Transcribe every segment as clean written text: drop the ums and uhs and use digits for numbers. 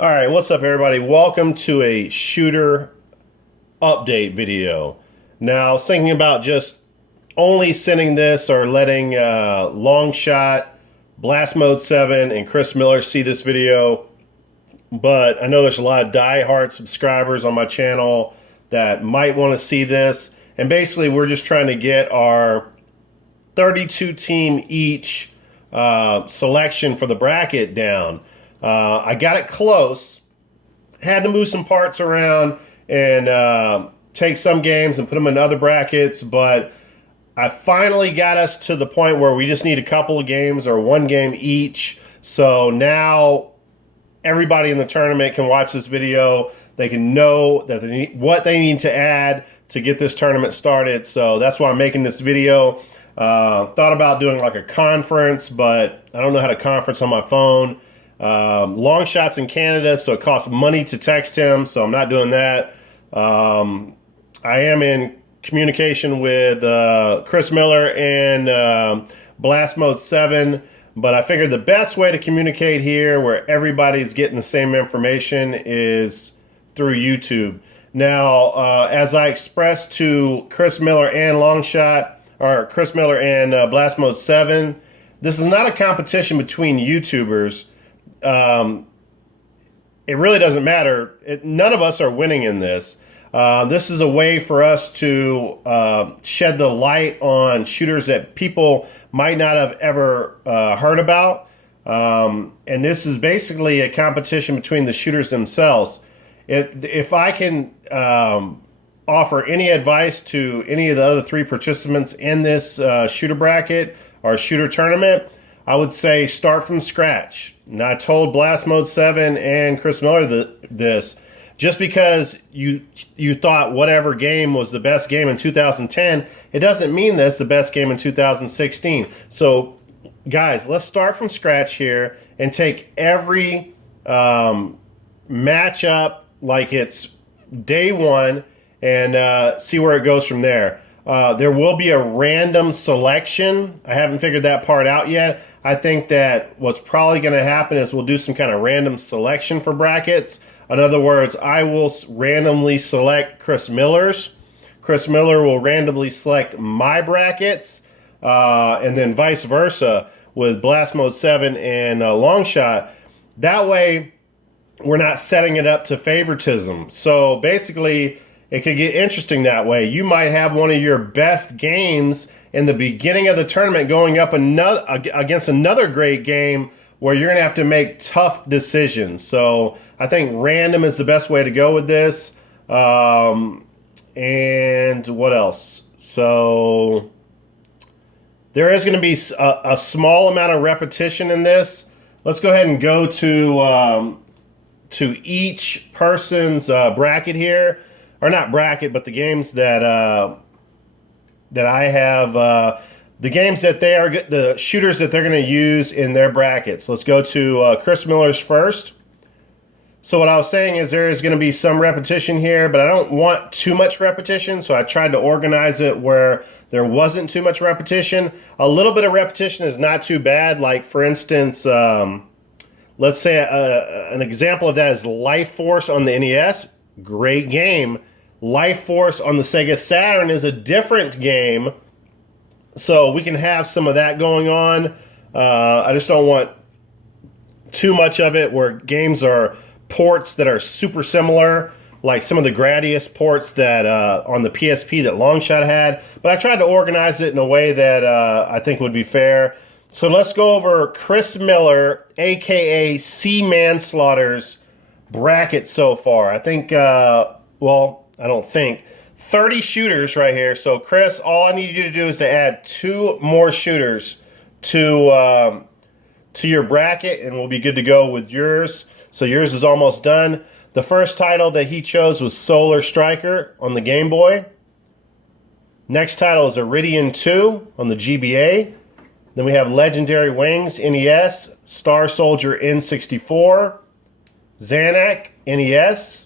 All right, what's up, everybody? Welcome to a shooter update video. Now, I was thinking about just only sending this or letting Longshot, Blast Mode 7, and Chris Miller see this video, but I know there's a lot of die-hard subscribers on my channel that might want to see this. And basically, we're just trying to get our 32 team each selection for the bracket down. I got it close, had to move some parts around and take some games and put them in other brackets, but I finally got us to the point where we just need a couple of games or one game each. So now everybody in the tournament can watch this video. They can know that what they need to add to get this tournament started. So that's why I'm making this video. Thought about doing like a conference, but I don't know how to conference on my phone. Longshot's in Canada, so it costs money to text him, so I'm not doing that. I am in communication with Chris Miller and Blast Mode 7, but I figured the best way to communicate here where everybody's getting the same information is through YouTube. Now, as I expressed to Chris Miller and Longshot, or Chris Miller and Blast Mode 7, this is not a competition between YouTubers. It really doesn't matter. None of us are winning in this. This is a way for us to shed the light on shooters that people might not have ever heard about. And this is basically a competition between the shooters themselves. If I can offer any advice to any of the other three participants in this shooter bracket or shooter tournament, I would say start from scratch. And I told Blast Mode 7 and Chris Miller this. Just because you thought whatever game was the best game in 2010, it doesn't mean that's the best game in 2016. So, guys, let's start from scratch here and take every matchup like it's day one and see where it goes from there. There will be a random selection. I haven't figured that part out yet. I think that what's probably going to happen is we'll do some kind of random selection for brackets. In other words, I will randomly select Chris Miller's. Chris Miller will randomly select my brackets, and then vice versa with Blast Mode 7 and Longshot. That way, we're not setting it up to favoritism. So basically, it could get interesting that way. You might have one of your best games in the beginning of the tournament going up against another great game where you're going to have to make tough decisions. So I think random is the best way to go with this. And what else? So there is going to be a small amount of repetition in this. Let's go ahead and go to each person's bracket here. Or not bracket, but the games that I have, the games that they are, the shooters that they're going to use in their brackets. Let's go to Chris Miller's first. So what I was saying is there is going to be some repetition here, but I don't want too much repetition, so I tried to organize it where there wasn't too much repetition. A little bit of repetition is not too bad. Like, for instance, let's say an example of that is Life Force on the NES. Great game. Life Force on the Sega Saturn is a different game, so we can have some of that going on. I just don't want too much of it where games are ports that are super similar, like some of the Gradius ports that on the PSP that Longshot had. But I tried to organize it in a way that I think would be fair. So let's go over Chris Miller, aka C Manslaughter's bracket so far. I think, well, I don't think 30 shooters right here. So Chris, all I need you to do is to add 2 more shooters to your bracket, and we'll be good to go with yours. So yours is almost done. The first title that he chose was Solar Striker on the Game Boy. Next title is Iridian 2 on the GBA. Then we have Legendary Wings NES, Star Soldier N64, Zanak NES,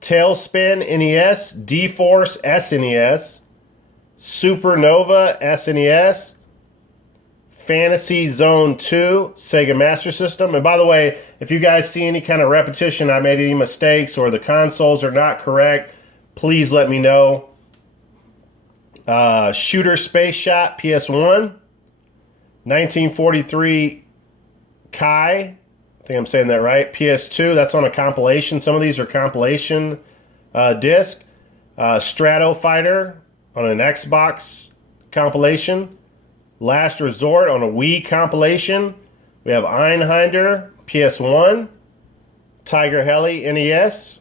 Tailspin NES, D-Force SNES, Supernova SNES, Fantasy Zone 2, Sega Master System. And by the way, if you guys see any kind of repetition, I made any mistakes, or the consoles are not correct, please let me know. Shooter Space Shot, PS1. 1943 Kai, I think I'm saying that right, PS2. That's on a compilation. Some of these are compilation disc. Strato Fighter on an Xbox compilation. Last Resort on a Wii compilation. We have Einhinder, PS1. Tiger Heli, NES.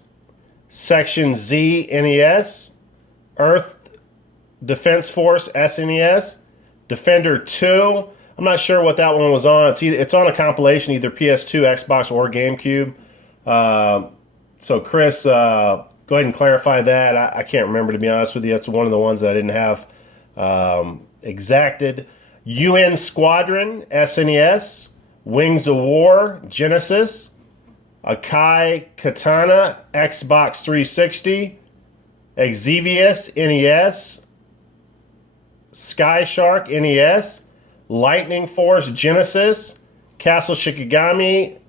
Section Z, NES. Earth Defense Force, SNES. Defender 2. I'm not sure what that one was on. It's on a compilation, either PS2, Xbox, or GameCube. So Chris, go ahead and clarify that. I can't remember, to be honest with you. That's one of the ones that I didn't have exacted. UN Squadron, SNES. Wings of War, Genesis. Akai Katana, Xbox 360. Exevious, NES. Sky Shark, NES. Lightning Force, Genesis. Castle Shikigami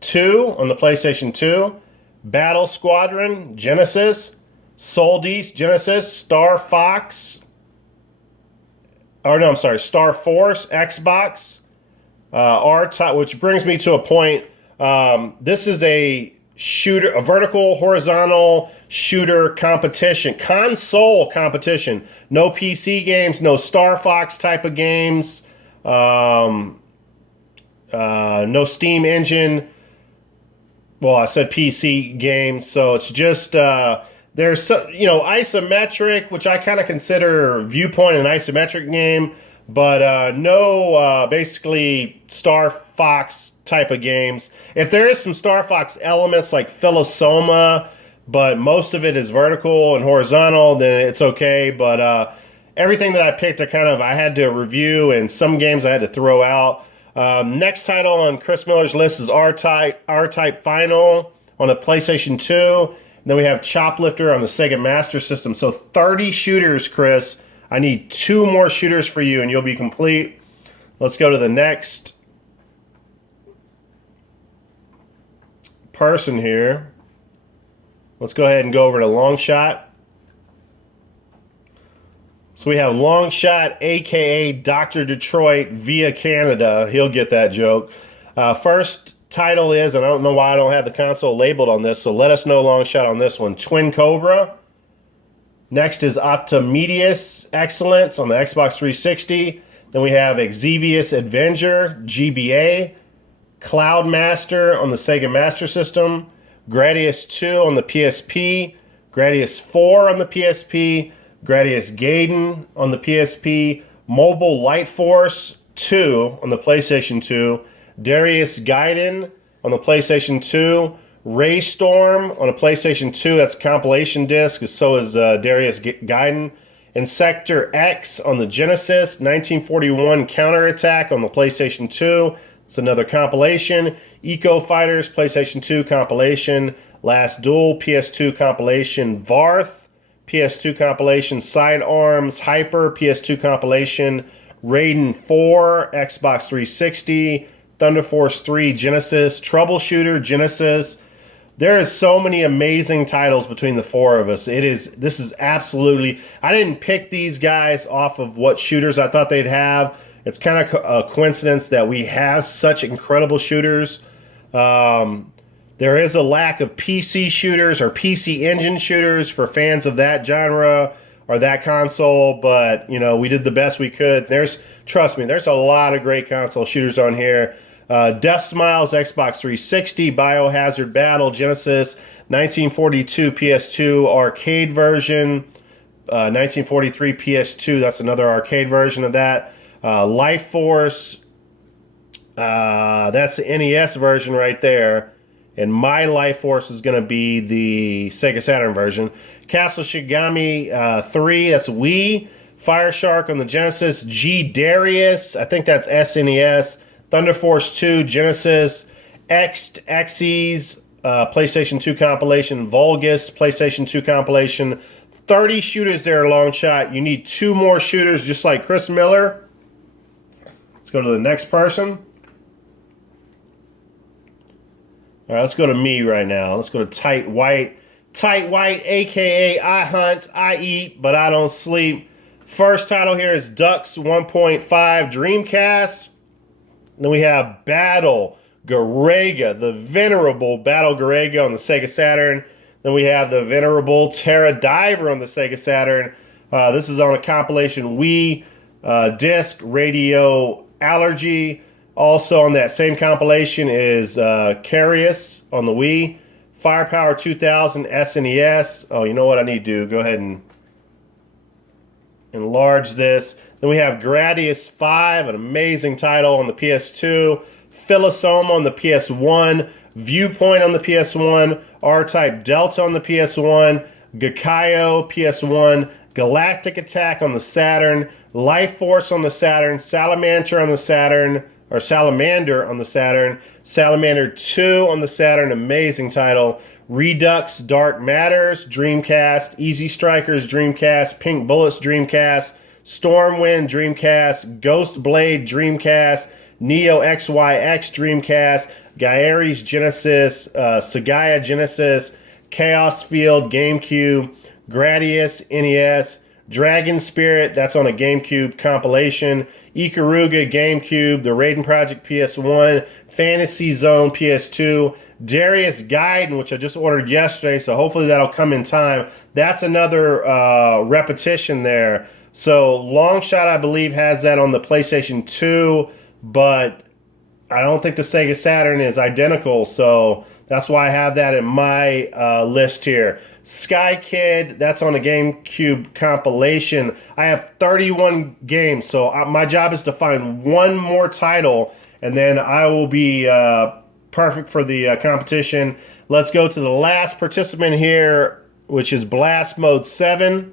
2 on the PlayStation 2. Battle Squadron, Genesis. Soldice, Genesis. Star Force, Xbox. R-Type, which brings me to a point. This is a shooter, a vertical, horizontal shooter competition, console competition. No PC games, no Star Fox type of games, no Steam engine. Well, I said PC games, so it's just there's some, isometric, which I kind of consider Viewpoint an isometric game, but no basically Star Fox type of games. If there is some Star Fox elements like Philosoma, but most of it is vertical and horizontal, then it's okay. But everything that I picked, I had to review, and some games I had to throw out. Next title on Chris Miller's list is R-Type Final on the PlayStation 2. And then we have Choplifter on the Sega Master System. So 30 shooters, Chris. I need 2 more shooters for you, and you'll be complete. Let's go to the next person here. Let's go ahead and go over to Longshot. So we have Longshot, aka Dr. Detroit via Canada. He'll get that joke. First title is, and I don't know why I don't have the console labeled on this, so let us know, Longshot, on this one. Twin Cobra. Next is Optimedius Excellence on the Xbox 360. Then we have Exevious Avenger, GBA. Cloudmaster on the Sega Master System. Gradius 2 on the PSP. Gradius 4 on the PSP. Gradius Gaiden on the PSP. Mobile Light Force 2 on the PlayStation 2. Darius Gaiden on the PlayStation 2. Raystorm on a PlayStation 2. That's a compilation disc. So is Darius Gaiden. Insector X on the Genesis. 1941 Counterattack on the PlayStation 2. It's another compilation. Eco Fighters, PlayStation 2 compilation. Last Duel, PS2 compilation. Varth, PS2 compilation. Sidearms, Hyper, PS2 compilation. Raiden 4, Xbox 360. Thunder Force 3, Genesis. Troubleshooter, Genesis. There is so many amazing titles between the 4 of us. This is absolutely... I didn't pick these guys off of what shooters I thought they'd have. It's kind of a coincidence that we have such incredible shooters. There is a lack of PC shooters or PC engine shooters for fans of that genre or that console, but we did the best we could. Trust me, there's a lot of great console shooters on here. Death Smiles, Xbox 360, Biohazard Battle, Genesis, 1942 PS2 arcade version, 1943 PS2, that's another arcade version of that. Life Force, that's the NES version right there. And My Life Force is going to be the Sega Saturn version. Castle Shigami 3, that's Wii. Fire Shark on the Genesis. G Darius, I think that's SNES. Thunder Force 2, Genesis. Xyz, PlayStation 2 compilation. Vulgus, PlayStation 2 compilation. 30 shooters there, Longshot. You need 2 more shooters, just like Chris Miller. Let's go to the next person. All right, let's go to me right now. Let's go to Tight White. Tight White, a.k.a. I hunt, I eat, but I don't sleep. First title here is Ducks 1.5 Dreamcast. Then we have Battle Garega, the venerable Battle Garega on the Sega Saturn. Then we have the venerable Terra Diver on the Sega Saturn. This is on a compilation Wii disc, Radio Allergy. Also on that same compilation is Carius on the Wii, Firepower 2000 SNES. Oh, you know what I need to do? Go ahead and enlarge this. Then we have Gradius 5, an amazing title on the PS2, Philosoma on the PS1, Viewpoint on the PS1, R-Type Delta on the PS1, Gakayo PS1, Galactic Attack on the Saturn, Life Force on the Saturn, Salamander on the Saturn, Salamander 2 on the Saturn, amazing title, Redux Dark Matters, Dreamcast, Easy Strikers, Dreamcast, Pink Bullets, Dreamcast, Stormwind, Dreamcast, Ghost Blade, Dreamcast, Neo XYX, Dreamcast, Gaeris, Genesis, Sagaya, Genesis, Chaos Field, GameCube, Gradius, NES, Dragon Spirit, that's on a GameCube compilation, Ikaruga, GameCube, the Raiden Project PS1, Fantasy Zone PS2, Darius Gaiden, which I just ordered yesterday, so hopefully that'll come in time. That's another repetition there. So Longshot, I believe, has that on the PlayStation 2, but I don't think the Sega Saturn is identical, so that's why I have that in my list here. Sky Kid, that's on a GameCube compilation. I have 31 games, so my job is to find one more title, and then I will be perfect for the competition. Let's go to the last participant here, which is Blast Mode 7.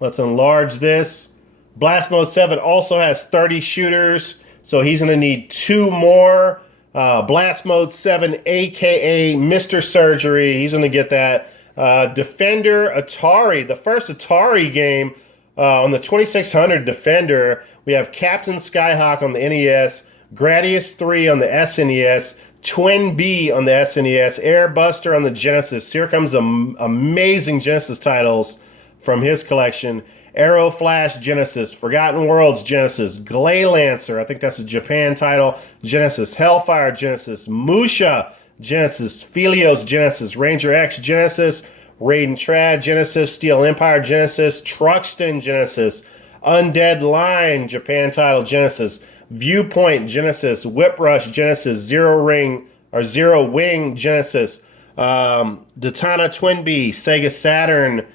Let's enlarge this. Blast Mode 7 also has 30 shooters, so he's going to need 2 more. Blast Mode 7, a.k.a. Mr. Surgery. He's going to get that. Defender Atari, the first Atari game on the 2600 Defender. We have Captain Skyhawk on the NES, Gradius 3 on the SNES, Twin B on the SNES, Airbuster on the Genesis. Here comes some amazing Genesis titles from his collection. Arrow Flash Genesis, Forgotten Worlds Genesis, Glay Lancer, I think that's a Japan title, Genesis, Hellfire Genesis, Musha Genesis, Philios Genesis, Ranger X Genesis, Raiden Trad Genesis, Steel Empire Genesis, Truxton Genesis, Undead Line Japan title Genesis, Viewpoint Genesis, Whip Rush Genesis, Zero Wing Genesis, Datana Twin B, Sega Saturn.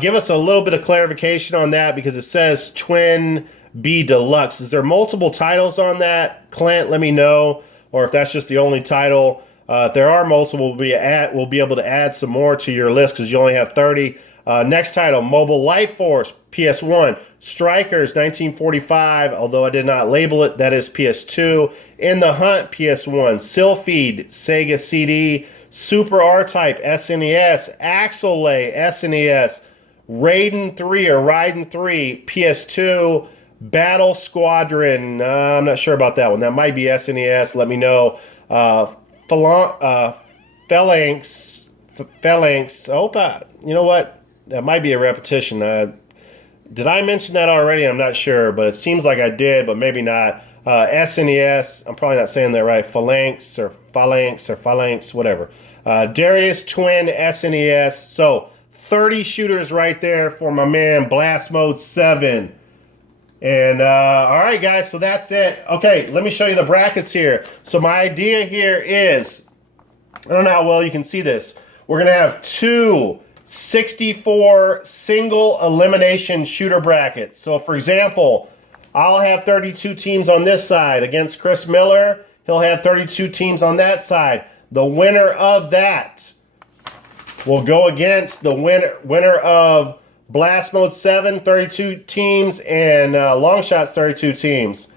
Give us a little bit of clarification on that because it says Twin B Deluxe. Is there multiple titles on that? Clint, let me know. Or if that's just the only title. If there are multiple, we'll be able to add some more to your list because you only have 30. Next title, Mobile Light Force, PS1. Strikers, 1945, although I did not label it, that is PS2. In the Hunt, PS1. Sylpheed, Sega CD. Super R-Type, SNES. Axelay, SNES. Raiden 3 or Raiden 3, PS2. Battle Squadron, I'm not sure about that one. That might be SNES, let me know. Phalanx. You know what? That might be a repetition. Did I mention that already? I'm not sure, but it seems like I did, but maybe not. SNES, I'm probably not saying that right. Phalanx, whatever. Darius Twin, SNES. So 30 shooters right there for my man Blast Mode 7. And all right, guys, so that's it. Okay, let me show you the brackets here. So my idea here is, I don't know how well you can see this. We're going to have 2 64 single elimination shooter brackets. So for example, I'll have 32 teams on this side against Chris Miller. He'll have 32 teams on that side. The winner of that will go against the winner of Blast Mode 7, 32 teams, and Longshot's 32 teams.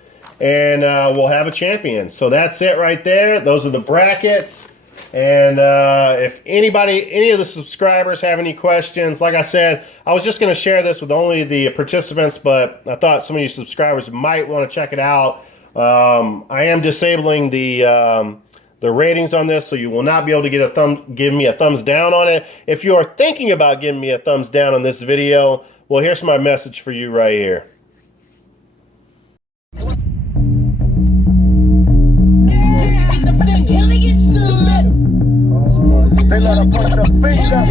And we'll have a champion. So that's it right there. Those are the brackets. And if any of the subscribers have any questions, like I said, I was just going to share this with only the participants, but I thought some of you subscribers might want to check it out. I am disabling the ratings on this, so you will not be able to give me a thumbs down on it. If you are thinking about giving me a thumbs down on this video, well, here's my message for you right here. They let her punch her finger.